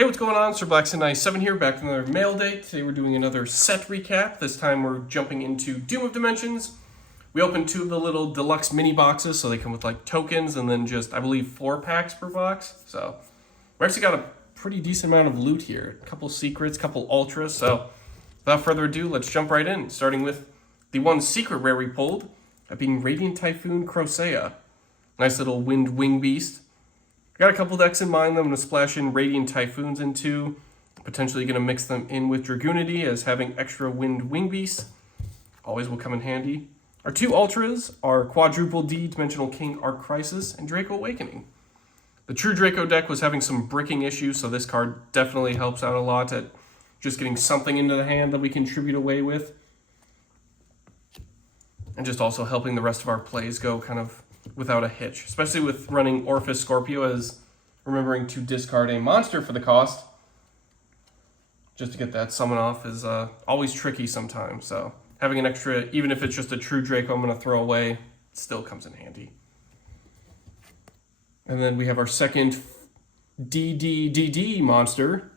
Hey, what's going on? Sir Blackson97 here, back with another mail day. Today we're doing another set recap. This time we're jumping into Doom of Dimensions. We opened two of the little deluxe mini boxes, so they come with like tokens and then just, I believe, 4 packs per box. So we actually got a pretty decent amount of loot here. A couple secrets, a couple ultras. So without further ado, let's jump right in. Starting with the one secret rare we pulled, that being Radiant Typhoon Crocea. Nice little wind wing beast. Got a couple decks in mind that I'm going to splash in Radiant Typhoons into. Potentially going to mix them in with Dragoonity as having extra Wind Wing Beasts. Always will come in handy. Our two Ultras are Quadruple D, Dimensional King, Arc Crisis, and Draco Awakening. The True Draco deck was having some bricking issues, so this card definitely helps out a lot at just getting something into the hand that we can tribute away with. And just also helping the rest of our plays go kind of without a hitch, especially with running Orphis Scorpio, as remembering to discard a monster for the cost just to get that summon off is always tricky sometimes. So having an extra, even if it's just a True Draco I'm going to throw away, still comes in handy. And then we have our second DDDD monster.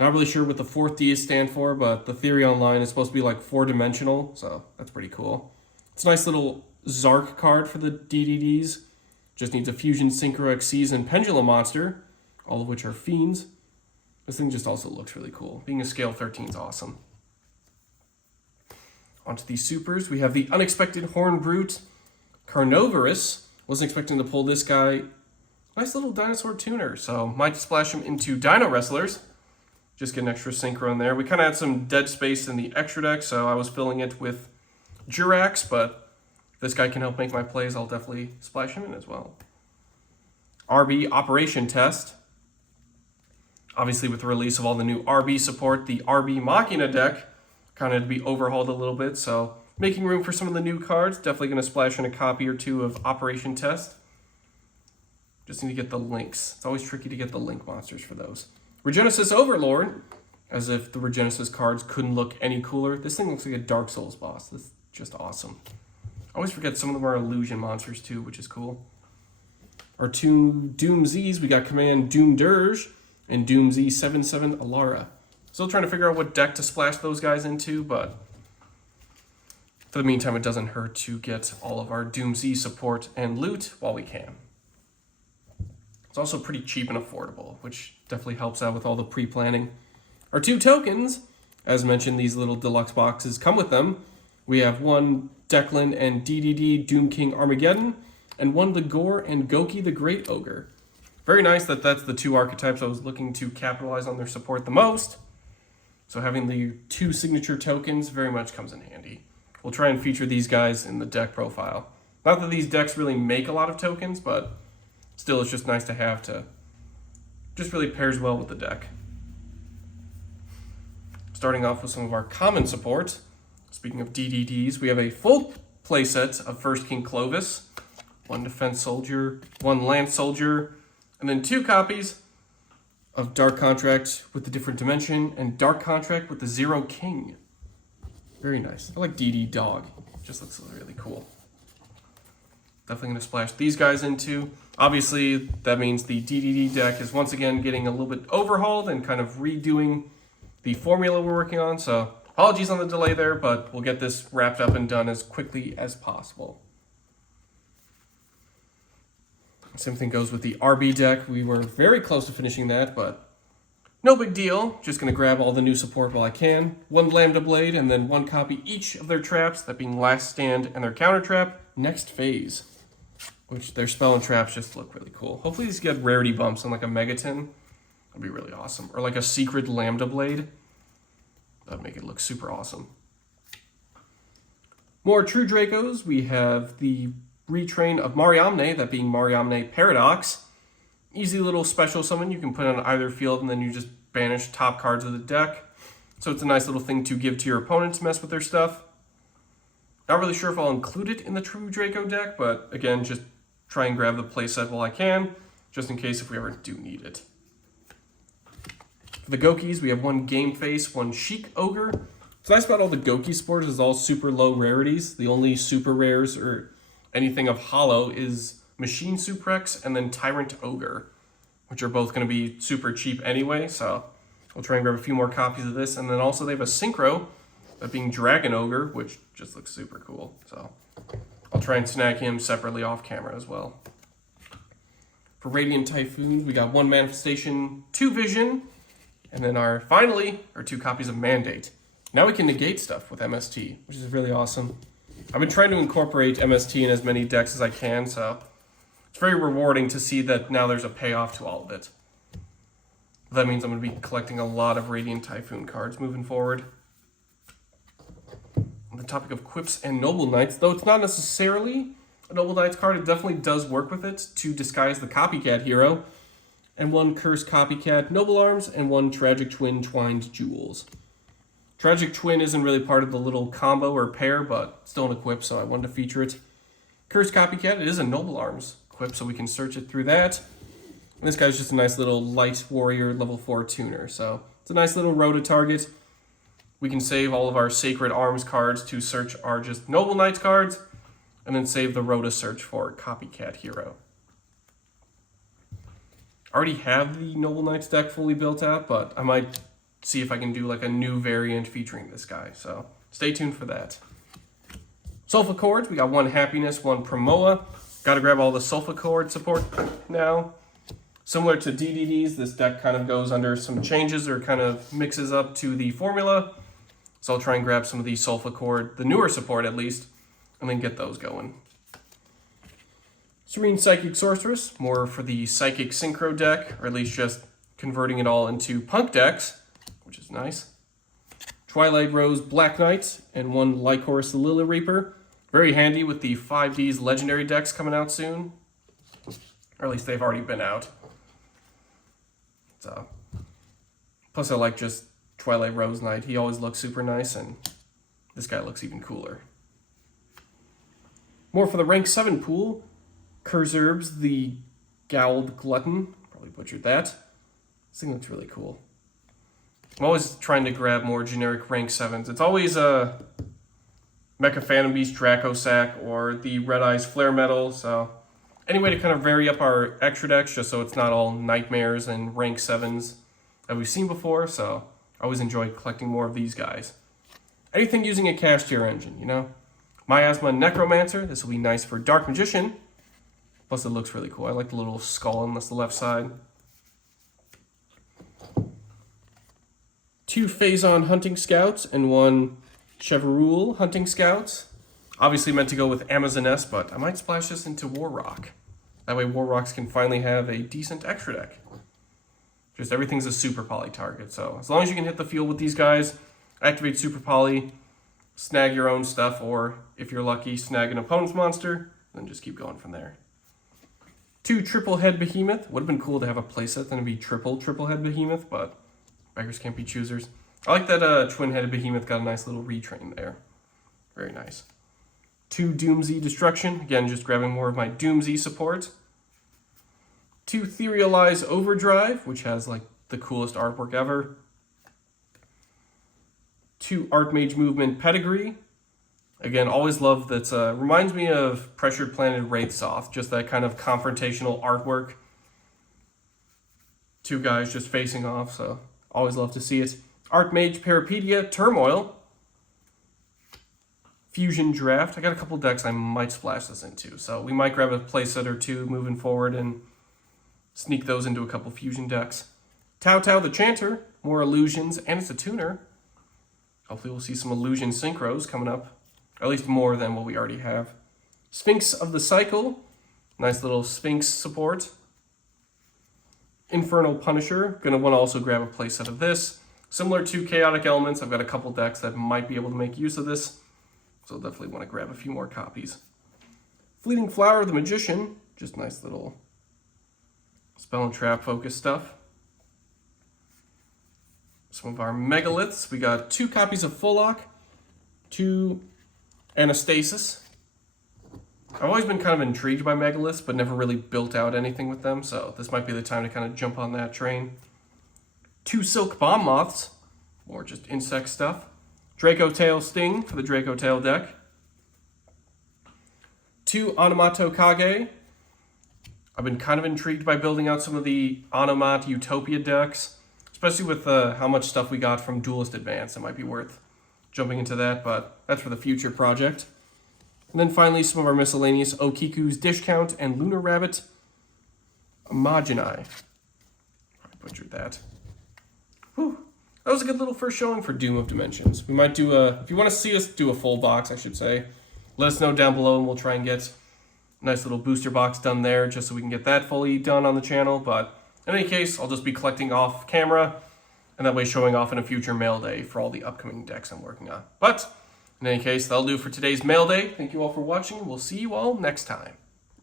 Not really sure what the fourth D stand for, but the theory online is supposed to be like 4-dimensional, so that's pretty cool. It's a nice little Zark card for the DDDs. Just needs a Fusion, Synchro, Xyz, and Pendulum monster, all of which are fiends. This thing just also looks really cool. Being a scale 13 is awesome. Onto these supers, we have the Unexpected Horn Brute Carnovirus. Wasn't expecting to pull this guy. Nice little dinosaur tuner, so might splash him into Dino Wrestlers. Just get an extra Synchro in there. We kind of had some dead space in the extra deck, so I was filling it with Jurax, but if this guy can help make my plays, I'll definitely splash him in as well. RB Operation Test. Obviously, with the release of all the new RB support, the RB Machina deck kind of had to be overhauled a little bit, so making room for some of the new cards. Definitely going to splash in a copy or two of Operation Test. Just need to get the links. It's always tricky to get the link monsters for those. Regenesis Overlord. As if the Regenesis cards couldn't look any cooler. This thing looks like a Dark Souls boss. This is just awesome. I always forget some of them are illusion monsters too, which is cool. Our two Doom Zs, we got Command Doom Dirge and Doom Z 77 Alara. Still trying to figure out what deck to splash those guys into, but for the meantime, it doesn't hurt to get all of our Doom Z support and loot while we can. It's also pretty cheap and affordable, which definitely helps out with all the pre-planning. Our two tokens, as mentioned, these little deluxe boxes come with them. We have one Declan and DDD Doom King Armageddon, and one the Gore and Goki the Great Ogre. Very nice that that's the two archetypes I was looking to capitalize on their support the most. So having the two signature tokens very much comes in handy. We'll try and feature these guys in the deck profile. Not that these decks really make a lot of tokens, but still it's just nice to have to. Just really pairs well with the deck. Starting off with some of our common support. Speaking of DDDs, we have a full playset of First King Clovis, one Defense Soldier, one Lance Soldier, and then 2 copies of Dark Contract with the Different Dimension and Dark Contract with the Zero King. Very nice. I like DD Dog. Just looks really cool. Definitely going to splash these guys into. Obviously, that means the DDD deck is once again getting a little bit overhauled and kind of redoing the formula we're working on, so apologies on the delay there, but we'll get this wrapped up and done as quickly as possible. Same thing goes with the RB deck. We were very close to finishing that, but no big deal. Just going to grab all the new support while I can. One Lambda Blade, and then 1 copy each of their traps, that being Last Stand and their counter trap, Next Phase, which their spell and traps just look really cool. Hopefully these get rarity bumps on like a Megaton. That'd be really awesome. Or like a secret Lambda Blade. That'd make it look super awesome. More True Dracos. We have the retrain of Mariamne, that being Mariamne Paradox. Easy little special summon you can put on either field, and then you just banish top cards of the deck. So it's a nice little thing to give to your opponent to mess with their stuff. Not really sure if I'll include it in the True Draco deck, but again, just try and grab the playset while I can, just in case if we ever do need it. For the Gokis, we have 1 Game Face, 1 Chic Ogre. What's nice about all the Goki supports is all super low rarities. The only super rares or anything of hollow is Machine Suprex and then Tyrant Ogre. which are both going to be super cheap anyway, so we'll try and grab a few more copies of this. And then also they have a Synchro, that being Dragon Ogre, which just looks super cool. So I'll try and snag him separately off camera as well. For Radiant Typhoon, we got 1 Manifestation, 2 Vision, and then finally our 2 copies of Mandate. Now we can negate stuff with MST, which is really awesome. I've been trying to incorporate MST in as many decks as I can, so it's very rewarding to see that now there's a payoff to all of it. That means I'm going to be collecting a lot of Radiant Typhoon cards moving forward. On the topic of Quips and Noble Knights, though it's not necessarily a Noble Knights card, it definitely does work with it to disguise the Copycat hero. And 1 Cursed Copycat Noble Arms and 1 Tragic Twin Twined Jewels. Tragic Twin isn't really part of the little combo or pair, but still an equip, so I wanted to feature it. Cursed Copycat, it is a Noble Arms equip, so we can search it through that. And this guy's just a nice little light warrior level 4 tuner, so it's a nice little Rhoda target. We can save all of our Sacred Arms cards to search our just Noble Knights cards, and then save the Rhoda search for Copycat Hero. I already have the Noble Knights deck fully built out, but I might see if I can do like a new variant featuring this guy, so stay tuned for that. Sulfa Chords, we got 1 Happiness, 1 Promoa. Gotta grab all the Sulfa Chord support now. Similar to DDDs, this deck kind of goes under some changes or kind of mixes up to the formula. So I'll try and grab some of the Sulfa Chord, the newer support at least, and then get those going. Serene Psychic Sorceress, more for the Psychic Synchro deck, or at least just converting it all into Punk decks, which is nice. Twilight Rose Black Knight, and 1 Lycoris the Lily Reaper. Very handy with the 5Ds Legendary decks coming out soon. Or at least they've already been out. So, plus I like just Twilight Rose Knight. He always looks super nice, and this guy looks even cooler. More for the rank 7 pool. Curzerbs, the Gowled Glutton. Probably butchered that. This thing looks really cool. I'm always trying to grab more generic rank 7s. It's always a Mecha Phantom Beast Dracosac or the Red Eyes Flare Metal. So any way to kind of vary up our extra decks just so it's not all Nightmares and rank 7s that we've seen before. So I always enjoy collecting more of these guys. Anything using a cash tier engine, you know? Miasma Necromancer. This will be nice for Dark Magician. Plus it looks really cool. I like the little skull on the left side. 2 Phazon Hunting Scouts and 1 Chevrule Hunting Scouts. Obviously meant to go with Amazoness, but I might splash this into War Rock. That way War Rocks can finally have a decent extra deck. Just everything's a Super Poly target, so as long as you can hit the field with these guys, activate Super Poly, snag your own stuff, or if you're lucky, snag an opponent's monster, then just keep going from there. 2 Triple Head Behemoth. Would have been cool to have a playset then it'd be triple Head Behemoth, but beggars can't be choosers. I like that Twin-Headed Behemoth got a nice little retrain there. Very nice. 2 Doomsy Destruction. Again, just grabbing more of my Doomsy support. 2 Etherealize Overdrive, which has like the coolest artwork ever. 2 Archmage Movement Pedigree. Again, always love that. Reminds me of Pressured Planet Wraithsoth, just that kind of confrontational artwork. 2 guys just facing off, so always love to see it. Archmage Parapedia Turmoil. Fusion Draft. I got a couple decks I might splash this into, so we might grab a playset or 2 moving forward and sneak those into a couple Fusion decks. Tau Tau the Chanter. More illusions, and it's a tuner. Hopefully we'll see some illusion synchros coming up. Or at least more than what we already have. Sphinx of the Cycle. Nice little Sphinx support. Infernal Punisher. Gonna want to also grab a playset of this. Similar to Chaotic Elements, I've got a couple decks that might be able to make use of this. So definitely want to grab a few more copies. Fleeting Flower of the Magician. Just nice little spell and trap focus stuff. Some of our Megaliths. We got 2 copies of Fullock. 2 Anastasis. I've always been kind of intrigued by Megaliths, but never really built out anything with them, so this might be the time to kind of jump on that train. 2 Silk Bomb Moths, or just insect stuff. Draco Tail Sting for the Draco Tail deck. 2 Onomato Kage. I've been kind of intrigued by building out some of the Onomat Utopia decks, especially with how much stuff we got from Duelist Advance. It might be worth jumping into that, but that's for the future project. And then finally, some of our miscellaneous Okiku's Dish Count and Lunar Rabbit Imagini. I butchered that. Whew. That was a good little first showing for Doom of Dimensions. We might do if you want to see us do a full box, I should say, let us know down below and we'll try and get a nice little booster box done there just so we can get that fully done on the channel. But in any case, I'll just be collecting off camera and that way showing off in a future mail day for all the upcoming decks I'm working on. But in any case, that'll do for today's mail day. Thank you all for watching. We'll see you all next time.